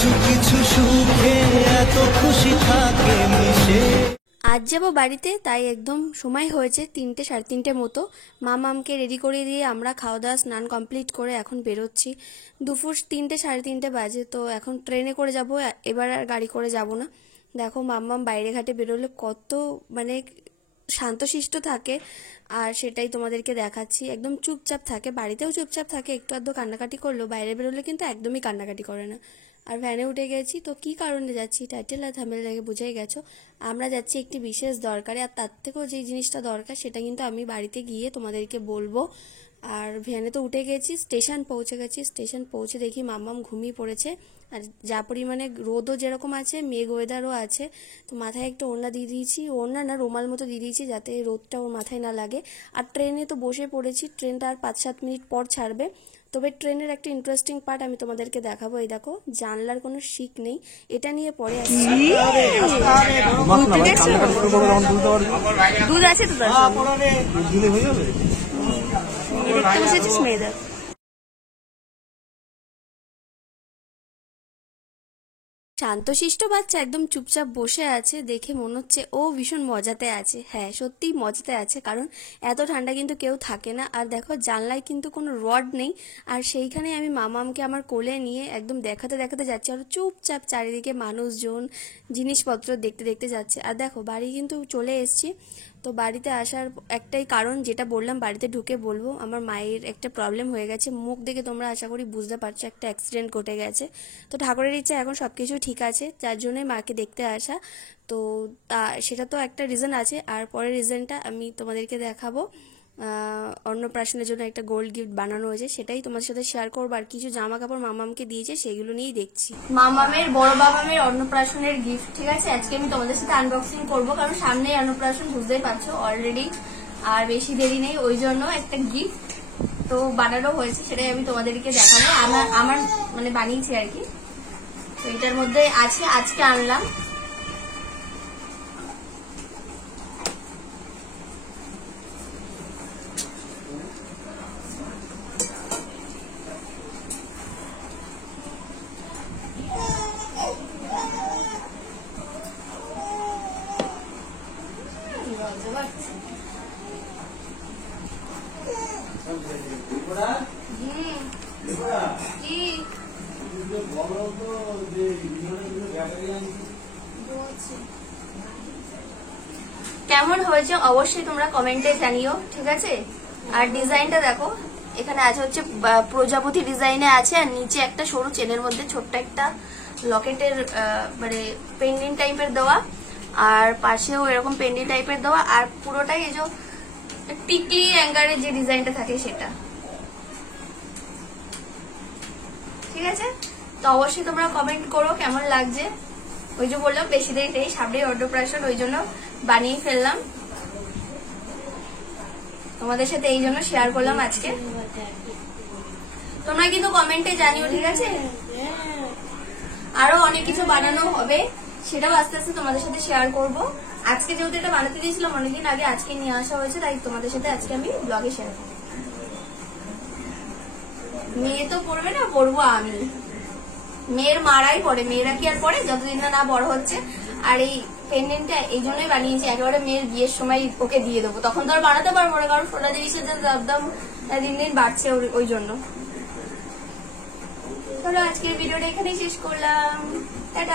কিছু কিছু সুখে এত খুশি থাকে মিশে। আজ যাবো বাড়িতে, তাই একদম সময় হয়েছে 3টে সাড়ে 3টে মতো। মামামকে রেডি করে দিয়ে আমরা খাওয়া দাওয়া স্নান কমপ্লিট করে এখন বেরোচ্ছি। দুপুর 3টে সাড়ে 3টে বাজে, তো এখন ট্রেনে করে যাব, এবার আর গাড়ি করে যাব না। দেখো মামাম বাইরে ঘাটে বেরোলে কত মানে শান্তশিষ্ট থাকে, আর সেটাই তোমাদেরকে দেখাচ্ছি। একদম চুপচাপ থাকে, বাড়িতেও চুপচাপ থাকে, একটু আধটু কান্নাকাটি করলেও বাইরে বেরোলে কিন্তু একদমই কান্নাকাটি করে না। আর ভ্যানে উঠে গেছি, তো কি কারণে যাচ্ছি টাইটেল আর থাম্বনেল দেখে বুঝেই গেছো। আমরা যাচ্ছি একটি বিশেষ দরকারে, আর তার থেকেও যে জিনিসটা দরকার সেটা কিন্তু আমি বাড়িতে গিয়ে তোমাদেরকে বলবো। আর ভ্যানে তো উঠে গেছি, স্টেশন পৌঁছে গেছি। স্টেশন পৌঁছে দেখি মাম্মাম ঘুমিয়ে পড়েছে, আর যা পরিমাণে রোদও যেরকম আছে, মেঘ ওয়েদারও আছে, তো মাথায় একটা ওড়না দিয়ে দিয়েছি, ওড়না না রুমাল মতো দিয়ে দিয়েছি যাতে রোদটা ওর মাথায় না লাগে। আর ট্রেনে তো বসে পড়েছি, ট্রেনটা আর 5-7 মিনিট পর ছাড়বে। তবে ট্রেনের একটা ইন্টারেস্টিং পার্ট আমি তোমাদেরকে দেখাবো। এই দেখো, জানলার কোনো শিক নেই, এটা নিয়ে পরে আসছি। দুধ আছে তো দেখতে বসেছিস মেয়েদের। শান্তশিষ্ট বাচ্চা একদম চুপচাপ বসে আছে, দেখে মনে হচ্ছে ও ভীষণ মজাতে আছে। হ্যাঁ, সত্যিই মজাতে আছে, কারণ এত ঠান্ডা কিন্তু কেউ থাকে না। আর দেখো জানলায় কিন্তু কোনো রড নেই, আর সেইখানে আমি মামামকে আমার কোলে নিয়ে একদম দেখাতে দেখাতে যাচ্ছি, আর চুপচাপ চারিদিকে মানুষজন জিনিসপত্র দেখতে দেখতে যাচ্ছে। আর দেখো বাড়ি কিন্তু চলে এসেছি। তো বাড়িতে আসার একটাই কারণ, যেটা বললাম বাড়িতে ঢুকে বলবো, আমার মায়ের একটা প্রবলেম হয়ে গেছে। মুখ দেখে তোমরা আশা করি বুঝতে পারছো, একটা অ্যাক্সিডেন্ট ঘটে গেছে। তো ঠাকুরের ইচ্ছা এখন সব কিছু ঠিক আছে, যার জন্যই মাকে দেখতে আসা। তো সেটা তো একটা রিজন আছে, আর পরের রিজনটা আমি তোমাদেরকে দেখাবো। অন্নপ্রাশনের জন্য একটা গোল্ড গিফট বানানো হয়েছে, সেটাই তোমাদের সাথে শেয়ার করবো। আর কিছু জামা কাপড় মামামকে দিয়েছে, সেগুলো নিয়েই দেখছি। মামামের বড় বাবামের অন্নপ্রাশনের গিফট, ঠিক আছে, আজকে আমি তোমাদের সাথে আনবক্সিং করবো, কারণ সামনেই অন্নপ্রাশন, বুঝতেই পারছো অলরেডি, আর বেশি দেরি নেই, ওই জন্য একটা গিফট তো বানানো হয়েছে, সেটাই আমি তোমাদেরকে দেখাবো। আমার মানে বানিয়েছি আর কি। তো এটার মধ্যে আছে, আজকে আনলাম কেমন হয়েছে অবশ্যই তোমরা কমেন্টে জানিও, ঠিক আছে। আর ডিজাইনটা দেখো, এখানে আছে হচ্ছে প্রজাপতি ডিজাইনে আছে, আর নিচে একটা সরু চেনের মধ্যে ছোট্ট একটা লকেটের মানে পেন্ডেন্ট টাইপের দেওয়া, আর পাশেও এরকম পেন্ডেন্ট টাইপের দেওয়া, আর পুরোটাই এই যে টিকলি অ্যাঙ্গারের যে ডিজাইনটা থাকে সেটা, ঠিক আছে। তো অবশ্যই তোমরা কমেন্ট করো কেমন লাগছে। ওই যে বললাম বেশি দেরি নেই, সামনেই অন্নপ্রাশন, ওই জন্য বানিয়ে ফেললাম, তোমাদের সাথে এই জন্য শেয়ার করলাম আজকে। তোমরা কিন্তু কমেন্টে জানিও, ঠিক আছে। আরো অনেক কিছু বানানো হবে, সেটাও আস্তে আস্তে তোমাদের সাথে শেয়ার করব। আজকে যেহেতু এটা বানাতে দিয়েছিলাম অনেকদিন আগে, আজকে নিয়ে আসা হয়েছে, তাই তোমাদের সাথে আজকে আমি ব্লগে শেয়ার করব। মেয়ে তো পড়বে না, পড়বো আমি। মেয়ের মারাই পড়ে, মেয়েরা কি আর পড়ে যতদিন না বড় হচ্ছে। আর এই পেন্ডেন্টটা এই জন্যই বানিয়েছি, একেবারে মেয়ের বিয়ের সময় ওকে দিয়ে দেবো, তখন তো আর বানাতে পারবো না, কারণ সোনা জিনিসের দাম দিন দিন বাড়ছে, ওই জন্য। চলো আজকের ভিডিওটা এখানেই শেষ করলাম, টাটা।